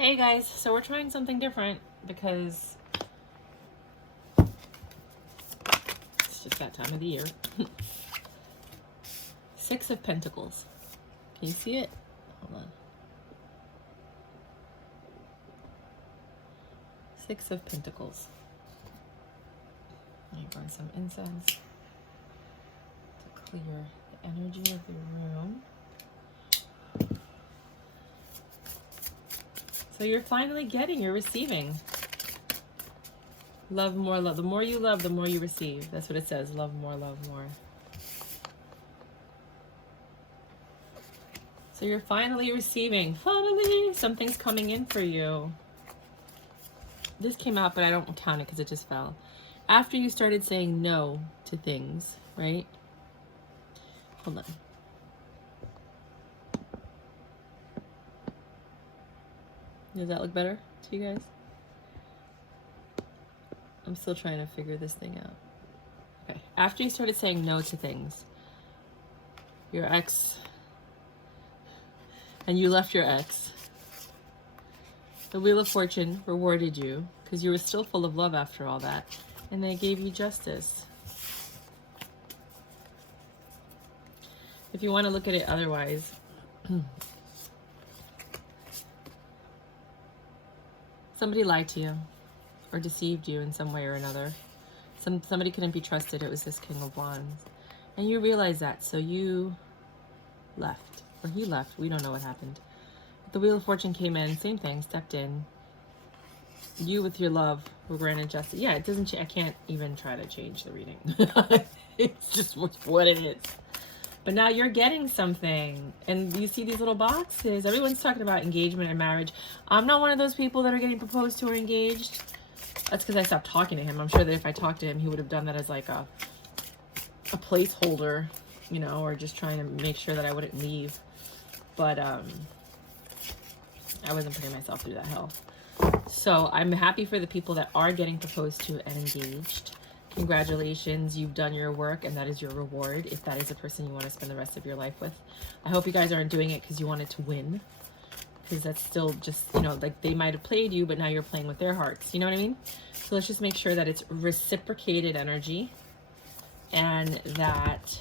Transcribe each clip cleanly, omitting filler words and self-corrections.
Hey guys, so we're trying something different because it's just that time of the year. Six of Pentacles. Can you see it? Hold on. Six of Pentacles. Let me burn some incense to clear the energy of the room. So you're finally you're receiving. Love more, love. The more you love, the more you receive. That's what it says. Love more, love more. So you're finally receiving. Finally, something's coming in for you. This came out, but I don't count it because it just fell. After you started saying no to things, right? Hold on. Does that look better to you guys? I'm still trying to figure this thing out. Okay. After you started saying no to things, your ex, and you left your ex, the Wheel of Fortune rewarded you because you were still full of love after all that, and they gave you justice. If you want to look at it otherwise, somebody lied to you or deceived you in some way or another. Somebody couldn't be trusted. It was this King of Wands. And you realize that, so you left. Or he left. We don't know what happened. But the Wheel of Fortune came in, same thing, stepped in. You with your love were granted justice. Yeah, it doesn't, I can't even try to change the reading. It's just what it is. But now you're getting something. And you see these little boxes. Everyone's talking about engagement and marriage. I'm not one of those people that are getting proposed to or engaged. That's because I stopped talking to him. I'm sure that if I talked to him, he would have done that as like a placeholder, you know, or just trying to make sure that I wouldn't leave. But I wasn't putting myself through that hell. So I'm happy for the people that are getting proposed to and engaged. Congratulations, you've done your work, and that is your reward if that is the person you want to spend the rest of your life with. I hope you guys aren't doing it because you wanted to win, because that's still just, you know, like they might have played you, but now you're playing with their hearts. You know what I mean? So let's just make sure that it's reciprocated energy and that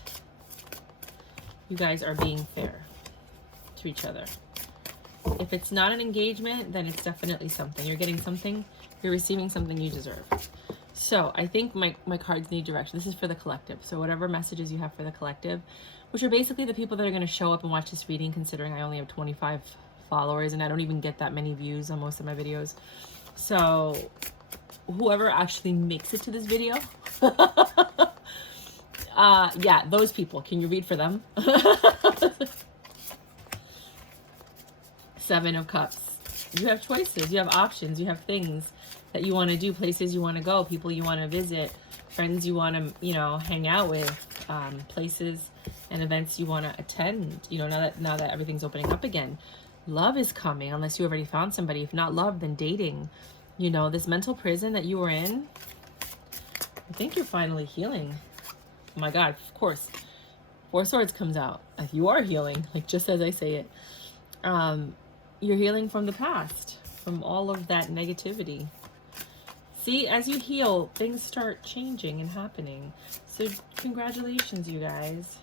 you guys are being fair to each other. If it's not an engagement, then it's definitely something. You're getting something, you're receiving something you deserve. So I think my cards need direction. This is for the collective. So whatever messages you have for the collective, which are basically the people that are going to show up and watch this reading, considering I only have 25 followers and I don't even get that many views on most of my videos. So whoever actually makes it to this video, yeah, those people, can you read for them? Seven of Cups. You have choices, you have options, you have things that you want to do, places you want to go, people you want to visit, friends you want to, you know, hang out with, places and events you want to attend, you know, now that everything's opening up again. Love is coming, unless you already found somebody. If not love, then dating. You know, this mental prison that you were in, I think you're finally healing. Oh my God, of course. Four Swords comes out. Like, you are healing, like just as I say it. You're healing from the past, from all of that negativity. See, as you heal, things start changing and happening. So congratulations, you guys.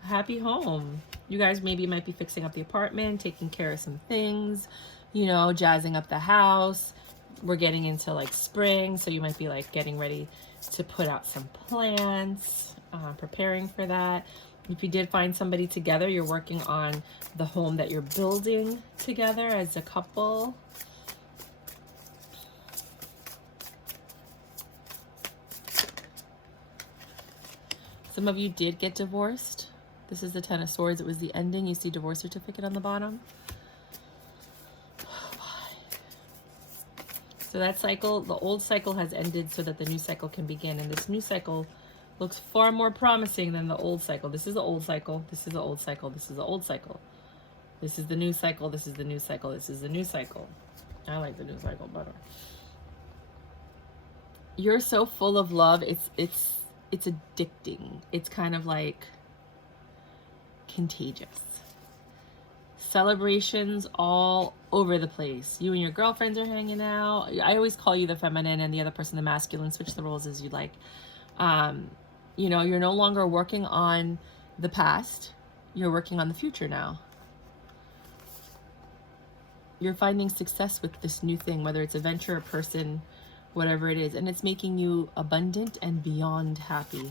Happy home. You guys maybe might be fixing up the apartment, taking care of some things, you know, jazzing up the house. We're getting into like spring, so you might be like getting ready to put out some plants, preparing for that. If you did find somebody together, you're working on the home that you're building together as a couple. Some of you did get divorced. This is the Ten of Swords. It was the ending. You see divorce certificate on the bottom. So that cycle, the old cycle has ended so that the new cycle can begin. And this new cycle looks far more promising than the old cycle. This is the old cycle. This is the old cycle. This is the old cycle. This is the new cycle. This is the new cycle. This is the new cycle. I like the new cycle better. You're so full of love. It's addicting. It's kind of like contagious. Celebrations all over the place. You and your girlfriends are hanging out. I always call you the feminine and the other person the masculine. Switch the roles as you like. You know, you're no longer working on the past. You're working on the future now. You're finding success with this new thing, whether it's a venture, a person, whatever it is. And it's making you abundant and beyond happy.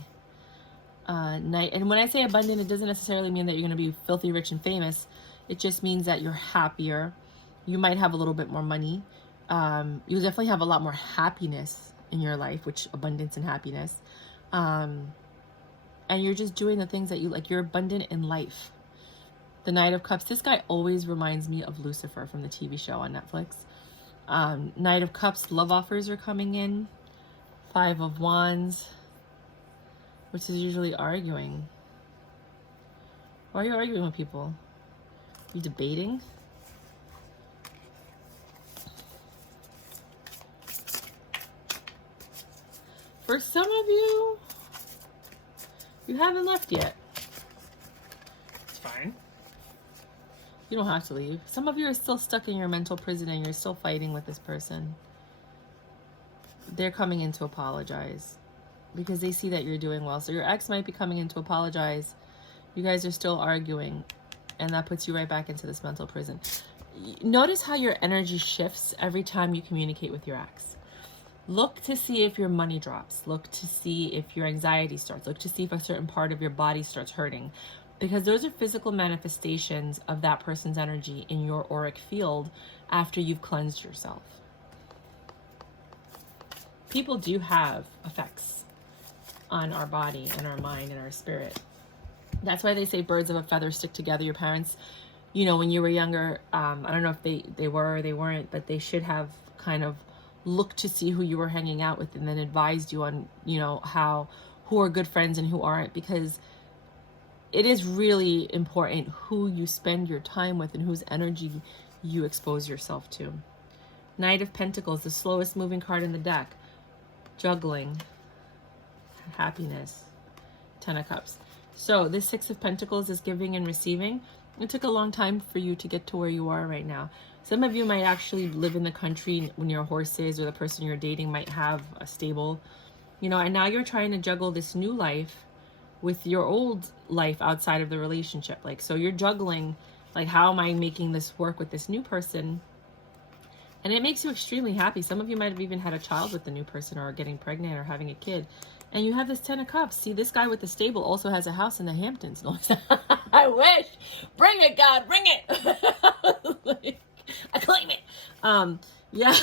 And when I say abundant, it doesn't necessarily mean that you're going to be filthy rich and famous. It just means that you're happier. You might have a little bit more money. You'll definitely have a lot more happiness in your life, which abundance and happiness. And you're just doing the things that you like. You're abundant in life. The Knight of Cups. This guy always reminds me of Lucifer from the TV show on Netflix. Knight of Cups. Love offers are coming in. 5 of Wands. Which is usually arguing. Why are you arguing with people? Are you debating? For some of you, you haven't left yet. It's fine. You don't have to leave. Some of you are still stuck in your mental prison and you're still fighting with this person. They're coming in to apologize because they see that you're doing well. So your ex might be coming in to apologize. You guys are still arguing, and that puts you right back into this mental prison. Notice how your energy shifts every time you communicate with your ex. Look to see if your money drops. Look to see if your anxiety starts. Look to see if a certain part of your body starts hurting. Because those are physical manifestations of that person's energy in your auric field after you've cleansed yourself. People do have effects on our body and our mind and our spirit. That's why they say birds of a feather stick together. Your parents, you know, when you were younger, I don't know if they were or they weren't, but they should have kind of looked to see who you were hanging out with and then advised you on, you know, who are good friends and who aren't, because it is really important who you spend your time with and whose energy you expose yourself to. Knight of Pentacles, the slowest moving card in the deck. Juggling. Happiness. 10 of Cups. So this 6 of Pentacles is giving and receiving. It took a long time for you to get to where you are right now. Some of you might actually live in the country when your horse is, or the person you're dating might have a stable, you know, and now you're trying to juggle this new life with your old life outside of the relationship. Like, so you're juggling, like, how am I making this work with this new person? And it makes you extremely happy. Some of you might have even had a child with the new person, or getting pregnant, or having a kid. And you have this 10 of Cups. See, this guy with the stable also has a house in the Hamptons. No, I wish. Bring it, God. Bring it. I claim it. Yeah.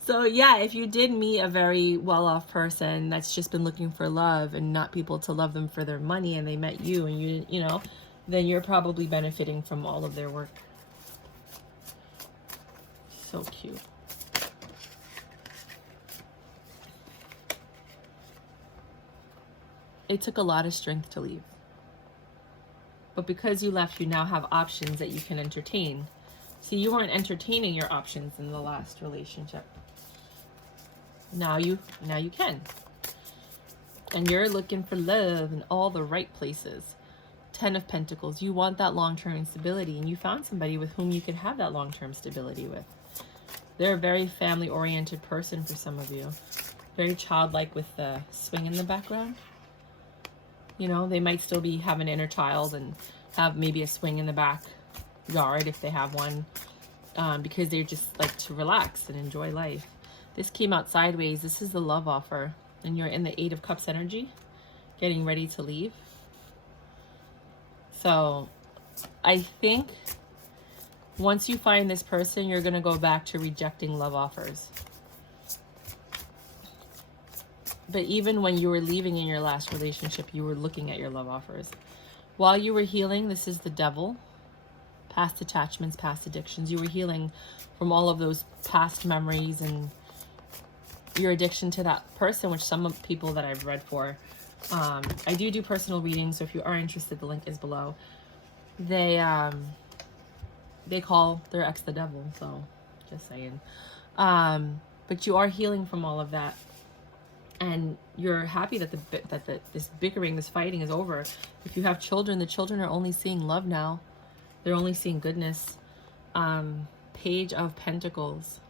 So, yeah, if you did meet a very well-off person that's just been looking for love and not people to love them for their money, and they met you and you know, then you're probably benefiting from all of their work. So cute. It took a lot of strength to leave. But because you left, you now have options that you can entertain. See, you weren't entertaining your options in the last relationship. Now you can. And you're looking for love in all the right places. 10 of Pentacles. You want that long-term stability, and you found somebody with whom you can have that long-term stability with. They're a very family-oriented person for some of you. Very childlike with the swing in the background. You know, they might still be have an inner child and have maybe a swing in the backyard if they have one, because they just like to relax and enjoy life. This came out sideways. This is the love offer, and you're in the 8 of Cups energy, getting ready to leave. So I think once you find this person, you're going to go back to rejecting love offers. But even when you were leaving in your last relationship, you were looking at your love offers. While you were healing, this is the Devil. Past attachments, past addictions. You were healing from all of those past memories and your addiction to that person, which some of people that I've read for. I do personal readings, so if you are interested, the link is below. They call their ex the devil, so just saying. But you are healing from all of that. and you're happy that this bickering, this fighting is over. If you have children, the children are only seeing love now. They're only seeing goodness. Page of Pentacles.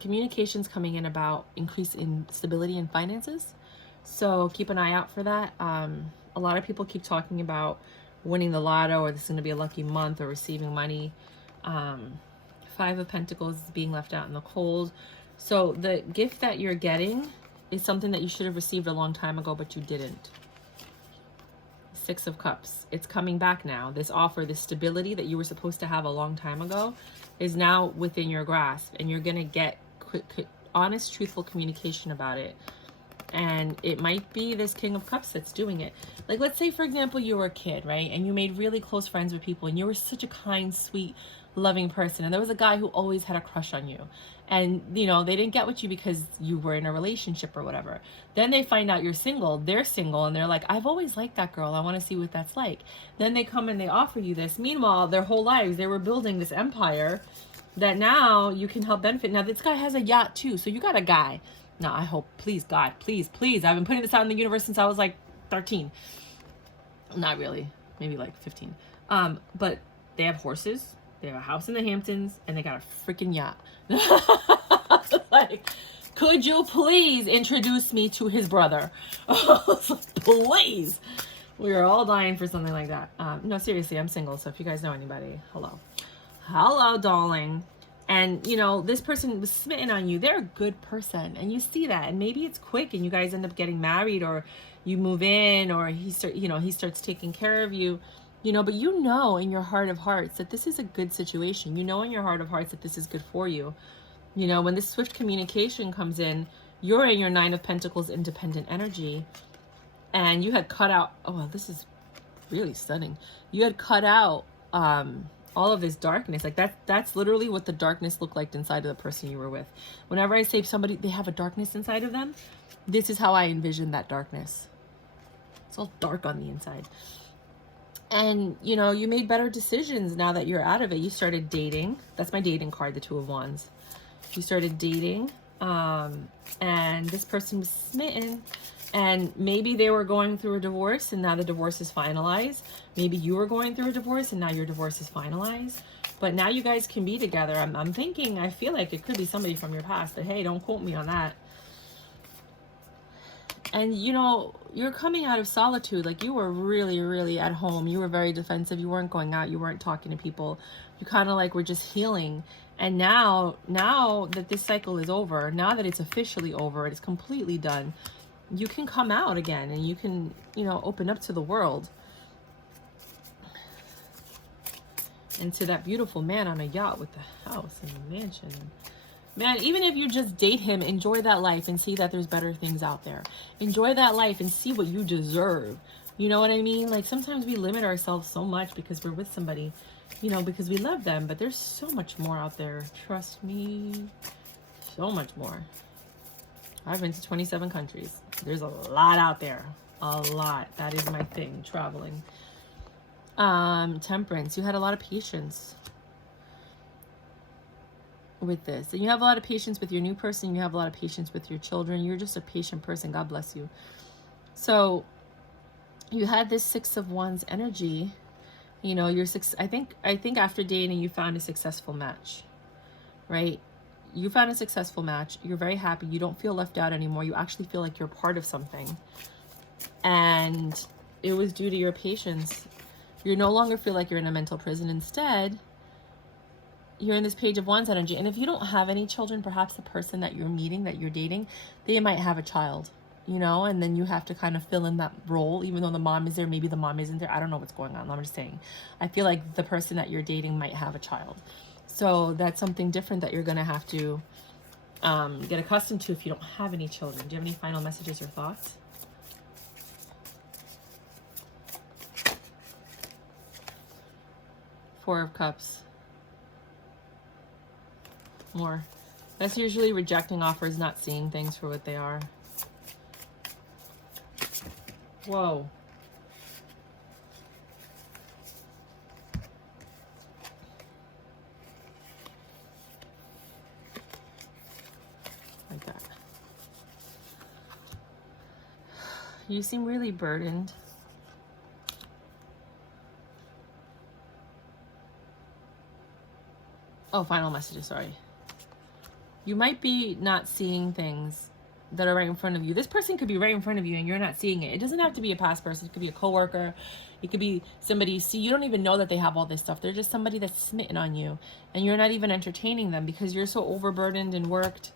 Communications coming in about increase in stability and finances. So keep an eye out for that. A lot of people keep talking about winning the lotto, or this is going to be a lucky month, or receiving money. Five of Pentacles is being left out in the cold. So the gift that you're getting is something that you should have received a long time ago, but you didn't. Six of Cups. It's coming back now. This offer, this stability that you were supposed to have a long time ago is now within your grasp, and you're going to get honest, truthful communication about it. And it might be this King of Cups that's doing it. Like, let's say, for example, you were a kid, right? And you made really close friends with people, and you were such a kind, sweet, loving person. And there was a guy who always had a crush on you. And, you know, they didn't get with you because you were in a relationship or whatever. Then they find out you're single. They're single, and they're like, I've always liked that girl. I want to see what that's like. Then they come and they offer you this. Meanwhile, their whole lives, they were building this empire that now you can help benefit. Now, this guy has a yacht, too. So you got a guy. No, I hope, please, God, please, please. I've been putting this out in the universe since I was like 13. Not really, maybe like 15. But they have horses, they have a house in the Hamptons, and they got a freaking yacht. Like, could you please introduce me to his brother? Please. We are all dying for something like that. No, seriously, I'm single, so if you guys know anybody, hello. Hello, darling. And, you know, this person was smitten on you. They're a good person, and you see that. And maybe it's quick, and you guys end up getting married, or you move in, or he starts taking care of you, you know. But you know in your heart of hearts that this is a good situation. You know in your heart of hearts that this is good for you. You know, when this swift communication comes in, you're in your Nine of Pentacles independent energy, and you had cut out, oh, this is really stunning. You had cut out all of this darkness. Like that's literally what the darkness looked like inside of the person you were with. Whenever I say somebody, they have a darkness inside of them, this is how I envision that darkness. It's all dark on the inside. And, you know, you made better decisions now that you're out of it. You started dating. That's my dating card, the Two of Wands. You started dating, and this person was smitten. And maybe they were going through a divorce, and now the divorce is finalized. Maybe you were going through a divorce, and now your divorce is finalized. But now you guys can be together. I'm thinking, I feel like it could be somebody from your past, but hey, don't quote me on that. And, you know, you're coming out of solitude. Like, you were really, really at home. You were very defensive. You weren't going out. You weren't talking to people. You kind of like were just healing. And now that this cycle is over, now that it's officially over, it's completely done, you can come out again, and you can, you know, open up to the world. And to that beautiful man on a yacht with the house and the mansion. Man, even if you just date him, enjoy that life and see that there's better things out there. Enjoy that life and see what you deserve. You know what I mean? Like, sometimes we limit ourselves so much because we're with somebody, you know, because we love them. But there's so much more out there. Trust me. So much more. I've been to 27 countries. There's a lot out there. A lot. That is my thing, traveling. Temperance. You had a lot of patience with this. And you have a lot of patience with your new person. You have a lot of patience with your children. You're just a patient person. God bless you. So you had this Six of Wands energy. You know, I think after dating, you found a successful match, right? You found a successful match. You're very happy. You don't feel left out anymore. You actually feel like you're part of something. And it was due to your patience. You no longer feel like you're in a mental prison. Instead, you're in this Page of Wands energy. And if you don't have any children, perhaps the person that you're meeting, that you're dating, they might have a child, you know, and then you have to kind of fill in that role, even though the mom is there. Maybe the mom isn't there. I don't know what's going on. I'm just saying. I feel like the person that you're dating might have a child. So that's something different that you're going to have to get accustomed to if you don't have any children. Do you have any final messages or thoughts? Four of Cups. More. That's usually rejecting offers, not seeing things for what they are. Whoa. Like that. You seem really burdened. Oh, final messages, sorry. You might be not seeing things that are right in front of you. This person could be right in front of you and you're not seeing it. It doesn't have to be a past person. It could be a coworker. It could be somebody you see. You don't even know that they have all this stuff. They're just somebody that's smitten on you and you're not even entertaining them because you're so overburdened and worked,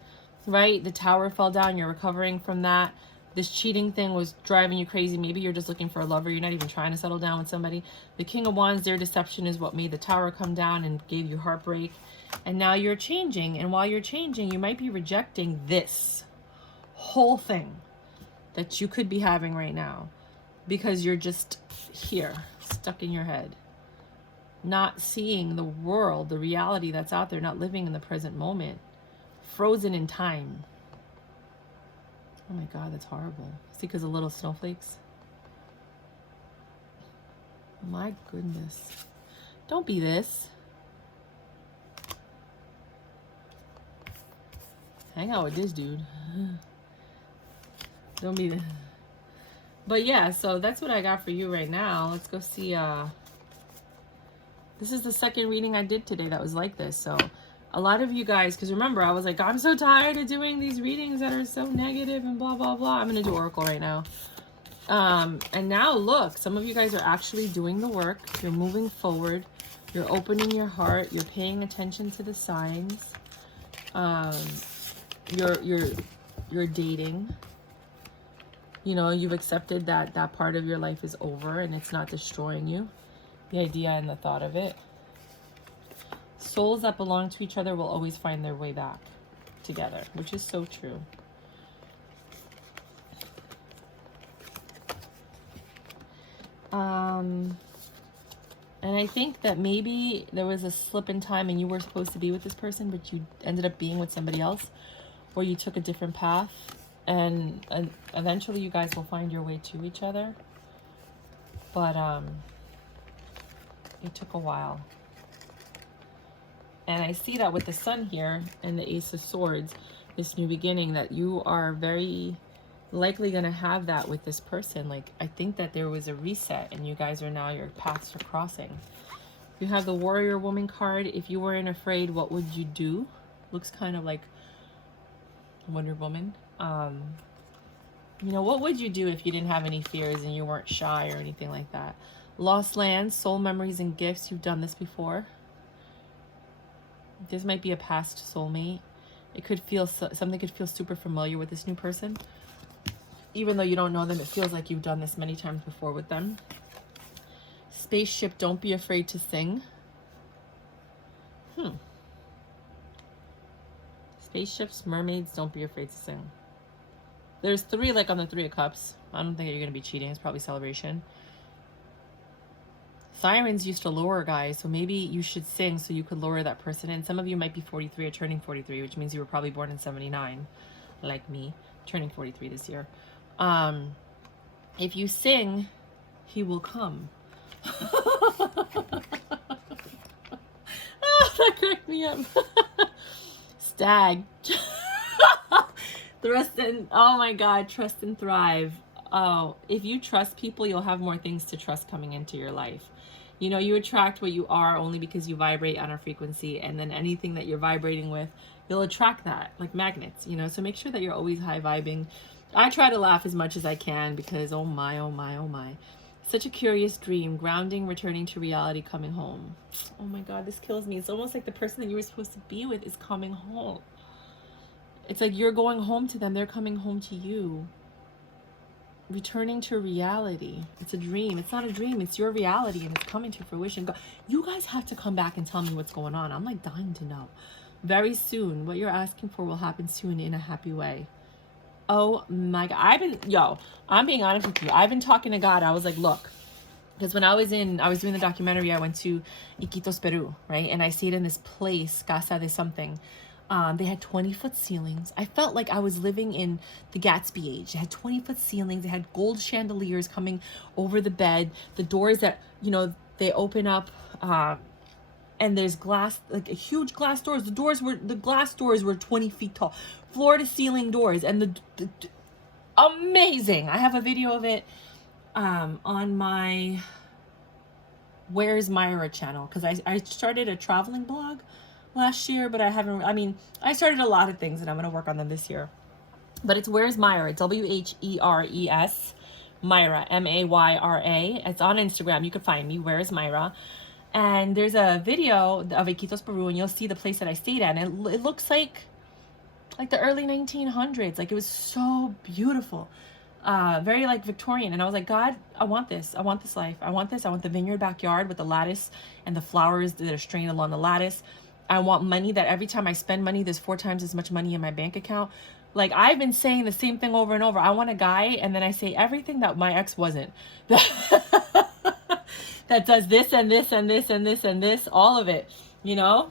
right? The tower fell down. You're recovering from that. This cheating thing was driving you crazy. Maybe you're just looking for a lover. You're not even trying to settle down with somebody. The King of Wands, their deception is what made the tower come down and gave you heartbreak. And now you're changing. And while you're changing, you might be rejecting this whole thing that you could be having right now because you're just here, stuck in your head, not seeing the world, the reality that's out there, not living in the present moment, frozen in time. Oh my God, that's horrible. See, because of little snowflakes. My goodness. Don't be this. Hang out with this dude. Don't be this. But yeah, so that's what I got for you right now. Let's go see. This is the second reading I did today that was like this. So a lot of you guys, because remember, I was like, I'm so tired of doing these readings that are so negative and blah, blah, blah. I'm going to do Oracle right now. And now look, some of you guys are actually doing the work. You're moving forward. You're opening your heart. You're paying attention to the signs. You're dating. You know, you've accepted that that part of your life is over and it's not destroying you. The idea and the thought of it. Souls that belong to each other will always find their way back together, which is so true. And I think that maybe there was a slip in time and you were supposed to be with this person, but you ended up being with somebody else, or you took a different path, and eventually you guys will find your way to each other. But it took a while. And I see that with the Sun here and the Ace of Swords, this new beginning, that you are very likely going to have that with this person. Like, I think that there was a reset and you guys are now, your paths are crossing. You have the Warrior Woman card. If you weren't afraid, what would you do? Looks kind of like Wonder Woman. You know, what would you do if you didn't have any fears and you weren't shy or anything like that? Lost lands, soul memories, and gifts. You've done this before. This might be a past soulmate. It could feel, something could feel super familiar with this new person. Even though you don't know them, it feels like you've done this many times before with them. Spaceship, don't be afraid to sing. Spaceships, mermaids, don't be afraid to sing. There's three, like on the Three of Cups. I don't think you're going to be cheating. It's probably celebration. Sirens used to lure guys, so maybe you should sing so you could lure that person in. Some of you might be 43 or turning 43, which means you were probably born in 79, like me, turning 43 this year. If you sing, he will come. That cracked me up. Stag. Trust and, oh my God, trust and thrive. Oh, if you trust people, you'll have more things to trust coming into your life. You know, you attract what you are only because you vibrate on a frequency, and then anything that you're vibrating with, you'll attract that, like magnets, you know, so make sure that you're always high vibing. I try to laugh as much as I can because, oh my, oh my, oh my. Such a curious dream, grounding, returning to reality, coming home. Oh my God, this kills me. It's almost like the person that you were supposed to be with is coming home. It's like you're going home to them, they're coming home to you. Returning to reality. It's a dream. It's not a dream. It's your reality and it's coming to fruition. You guys have to come back and tell me what's going on. I'm like dying to know. Very soon. What you're asking for will happen soon in a happy way. Oh my God. I'm being honest with you. I've been talking to God. I was like, look, because when I was doing the documentary, I went to Iquitos, Peru, right? And I stayed in this place, Casa de something. They had 20-foot ceilings. I felt like I was living in the Gatsby age. They had 20-foot ceilings. They had gold chandeliers coming over the bed. The doors that, you know, they open up, and there's glass, like a huge glass doors. The glass doors were 20 feet tall, floor to ceiling doors. And amazing. I have a video of it on my Where's Myra channel, because I started a traveling blog last year, but I haven't, I mean, I started a lot of things and I'm going to work on them this year. But it's Where's Myra, WHERES, Myra, MAYRA. It's on Instagram. You can find me, Where's Myra. And there's a video of Iquitos, Peru, and you'll see the place that I stayed at. And it looks like the early 1900s. Like, it was so beautiful. Very like Victorian. And I was like, God, I want this. I want this life. I want this. I want the vineyard backyard with the lattice and the flowers that are strained along the lattice. I want money that every time I spend money, there's 4 times as much money in my bank account. Like, I've been saying the same thing over and over. I want a guy, and then I say everything that my ex wasn't. That does this and this and this and this and this, all of it, you know?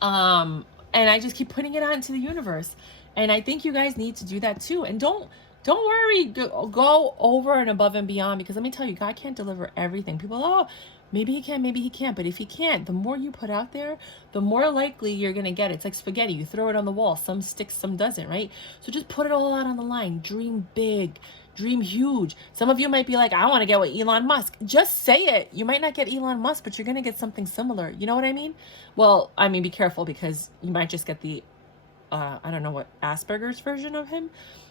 And I just keep putting it out into the universe. And I think you guys need to do that too. And don't worry, go over and above and beyond, because let me tell you, God can't deliver everything. People, oh, maybe he can, maybe he can't. But if he can't, the more you put out there, the more likely you're going to get it. It's like spaghetti. You throw it on the wall. Some sticks, some doesn't, right? So just put it all out on the line. Dream big. Dream huge. Some of you might be like, I want to get with Elon Musk. Just say it. You might not get Elon Musk, but you're going to get something similar. You know what I mean? Well, I mean, be careful, because you might just get the, I don't know what, Asperger's version of him.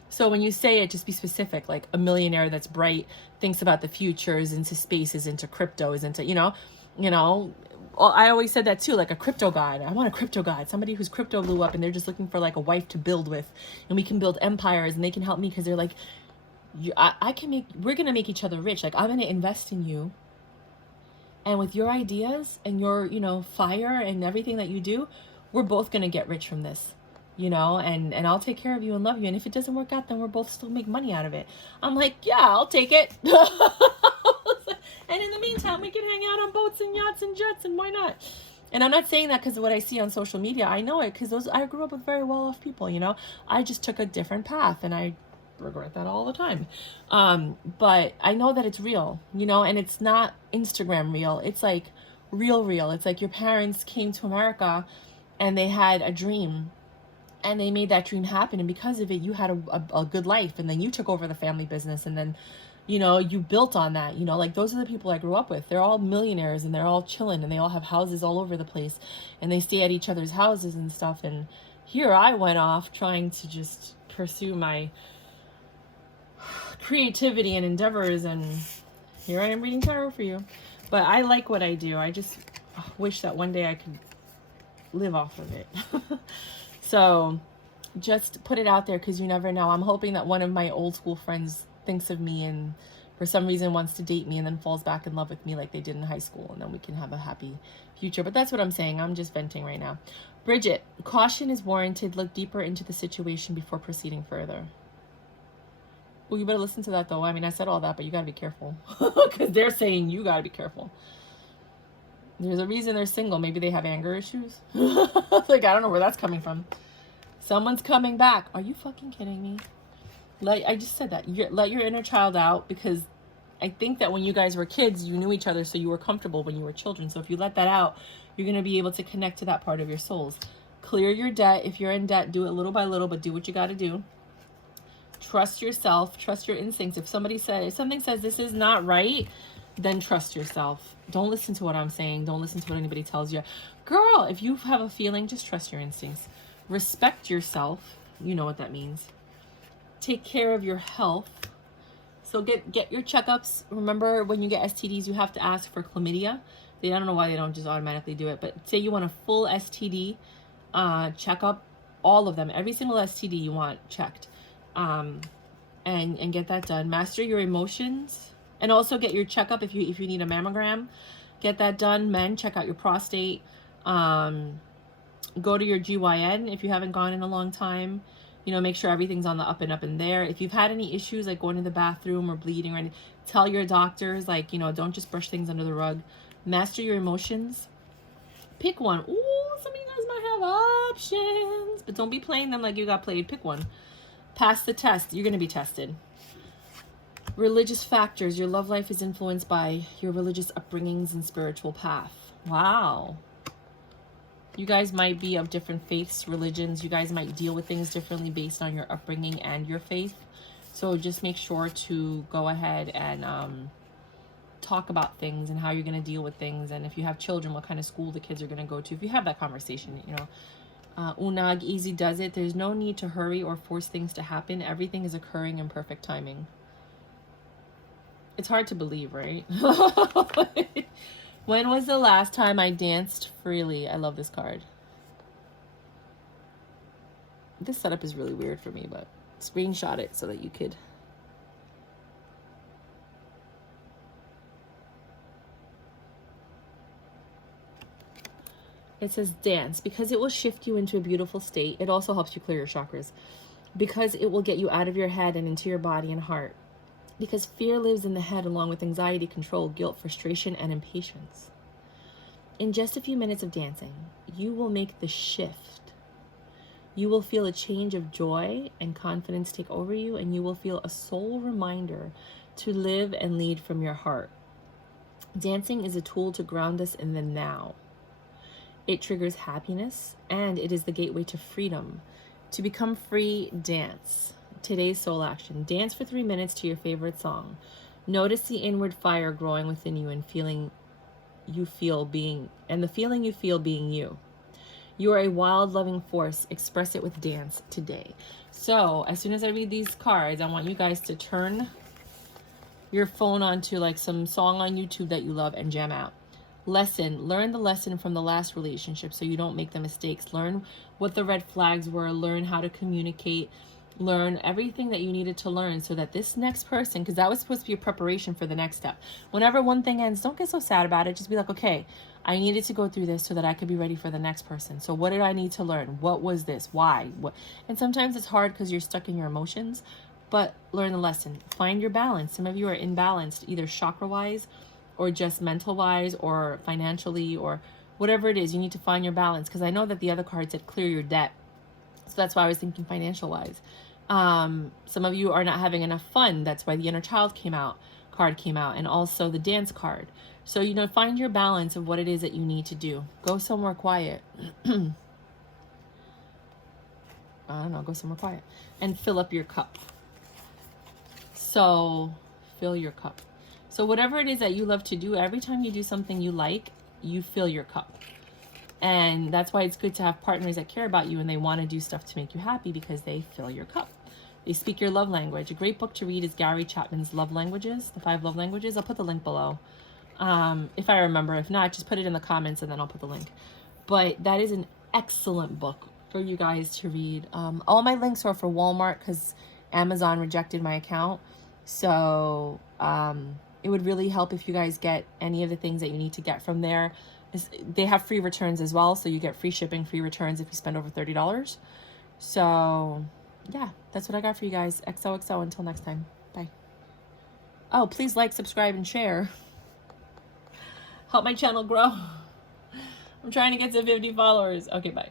So when you say it, just be specific, like a millionaire that's bright, thinks about the future, is into space, is into crypto, is into, you know, I always said that too, like a crypto god. I want a crypto god, somebody whose crypto blew up and they're just looking for like a wife to build with, and we can build empires and they can help me, because they're like, we're going to make each other rich. Like, I'm going to invest in you. And with your ideas and your, fire and everything that you do, we're both going to get rich from this, and I'll take care of you and love you. And if it doesn't work out, then we're both still make money out of it. I'm like, yeah, I'll take it. And in the meantime, we can hang out on boats and yachts and jets, and why not? And I'm not saying that because of what I see on social media. I know it because I grew up with very well-off people, I just took a different path, and I regret that all the time. But I know that it's real, and it's not Instagram real. It's like real. It's like your parents came to America and they had a dream and they made that dream happen. And because of it, you had a good life, and then you took over the family business, and then, you built on that, like those are the people I grew up with. They're all millionaires and they're all chilling and they all have houses all over the place and they stay at each other's houses and stuff. And here I went off trying to just pursue my creativity and endeavors, and here I am reading tarot for you. But I like what I do. I just wish that one day I could live off of it. So just put it out there, because you never know. I'm hoping that one of my old school friends thinks of me and for some reason wants to date me and then falls back in love with me like they did in high school, and then we can have a happy future. But that's what I'm saying. I'm just venting right now. Bridget, caution is warranted. Look deeper into the situation before proceeding further. Well, you better listen to that, though. I mean, I said all that, but you got to be careful. Because they're saying you got to be careful. There's a reason they're single. Maybe they have anger issues. Like, I don't know where that's coming from. Someone's coming back. Are you fucking kidding me? I just said that. Let your inner child out, because I think that when you guys were kids, you knew each other, so you were comfortable when you were children. So if you let that out, you're going to be able to connect to that part of your souls. Clear your debt. If you're in debt, do it little by little, but do what you got to do. Trust yourself. Trust your instincts. If something says this is not right, then trust yourself. Don't listen to what I'm saying. Don't listen to what anybody tells you. Girl, if you have a feeling, just trust your instincts. Respect yourself. You know what that means. Take care of your health. So get your checkups. Remember, when you get STDs, you have to ask for chlamydia. I don't know why they don't just automatically do it, but say you want a full STD checkup, all of them, every single STD you want checked. And get that done. Master your emotions, and also get your checkup if you need a mammogram. Get that done. Men, check out your prostate. Go to your GYN if you haven't gone in a long time. Make sure everything's on the up and up in there. If you've had any issues like going to the bathroom or bleeding or anything, tell your doctors, like, don't just brush things under the rug. Master your emotions. Pick one. Ooh, some of you guys might have options, but don't be playing them like you got played. Pick one. Pass the test. You're going to be tested. Religious factors. Your love life is influenced by your religious upbringings and spiritual path. Wow. You guys might be of different faiths, religions. You guys might deal with things differently based on your upbringing and your faith. So just make sure to go ahead and talk about things and how you're going to deal with things. And if you have children, what kind of school the kids are going to go to. If you have that conversation, you know. Unag, easy does it. There's no need to hurry or force things to happen. Everything is occurring in perfect timing. It's hard to believe, right? When was the last time I danced freely? I love this card. This setup is really weird for me, but screenshot it so that you could. It says dance because it will shift you into a beautiful state. It also helps you clear your chakras because it will get you out of your head and into your body and heart. Because fear lives in the head along with anxiety, control, guilt, frustration, and impatience. In just a few minutes of dancing, you will make the shift. You will feel a change of joy and confidence take over you, and you will feel a soul reminder to live and lead from your heart. Dancing is a tool to ground us in the now. It triggers happiness, and it is the gateway to freedom. To become free, dance. Today's soul action. Dance for 3 minutes to your favorite song. Notice the inward fire growing within you and the feeling you feel being you. You are a wild, loving force. Express it with dance today. So, as soon as I read these cards, I want you guys to turn your phone onto like some song on YouTube that you love and jam out. Learn the lesson from the last relationship so you don't make the mistakes. Learn what the red flags were. Learn how to communicate. Learn everything that you needed to learn so that this next person, because that was supposed to be a preparation for the next step. Whenever one thing ends, don't get so sad about it. Just be like, okay, I needed to go through this so that I could be ready for the next person. So what did I need to learn? What was this? Why? What? And sometimes it's hard because you're stuck in your emotions, but learn the lesson. Find your balance. Some of you are imbalanced, either chakra-wise or just mental-wise or financially or whatever it is. You need to find your balance, because I know that the other card said clear your debt. So that's why I was thinking financial-wise. Some of you are not having enough fun. That's why the inner child card came out, and also the dance card. So, you know, find your balance of what it is that you need to do. Go somewhere quiet. I don't know, go somewhere quiet. And fill up your cup. So, fill your cup. So whatever it is that you love to do, every time you do something you like, you fill your cup. And that's why it's good to have partners that care about you and they want to do stuff to make you happy, because they fill your cup. They speak your love language. A great book to read is Gary Chapman's Love Languages, the 5 love languages. I'll put the link below. If I remember. If not, just put it in the comments and then I'll put the link. But that is an excellent book for you guys to read. All my links are for Walmart because Amazon rejected my account. So it would really help if you guys get any of the things that you need to get from there. They have free returns as well, so you get free shipping, free returns if you spend over $30. So yeah, that's what I got for you guys. XOXO, until next time. Bye. Oh, please like, subscribe, and share. Help my channel grow. I'm trying to get to 50 followers. Okay, bye.